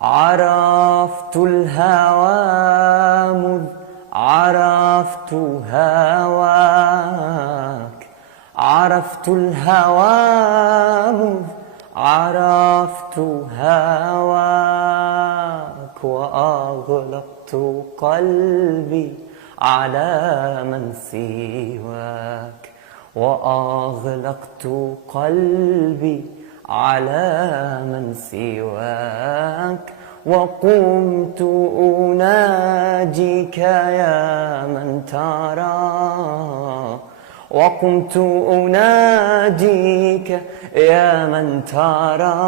عرفت الهوى مذ عرفت هواك، عرفت الهوى مذ عرفت هواك، وأغلقت قلبي على من سواك، وأغلقت قلبي على من سواك، وقمت أناجيك يا من ترى، وقمت أناجيك يا من ترى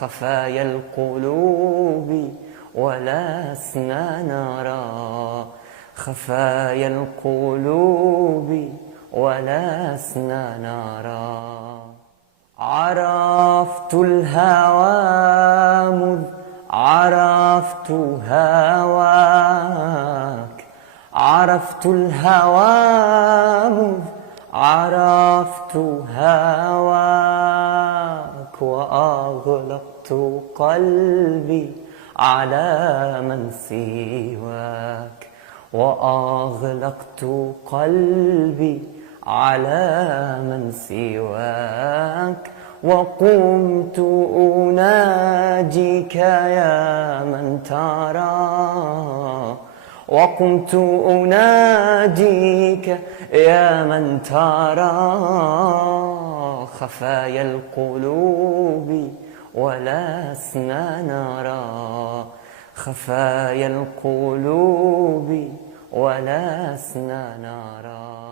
خفايا القلوب ولسنا نرى، خفايا القلوب ولسنا نرى. عرفت الهوى مذ عرفت هواك، عرفت الهوى مذ عرفت هواك، وأغلقت قلبي على من سواك، وأغلقت قلبي على من سواك، وقمت أناجيك يا من ترى، وقمت أناجيك يا من ترى خفايا القلوب ولسنا نرى، خفايا القلوب ولسنا نرى.